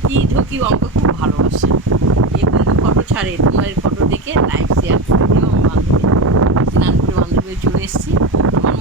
ঢোকি অঙ্ক খুব ভালোবাসে। এ কিন্তু ফটো ছাড়ে, তোমার ফটো দেখে লাইভ শেয়ার করে দিও আমার বান্ধবী। স্নান করে বান্ধবী চলে এসেছি। আমার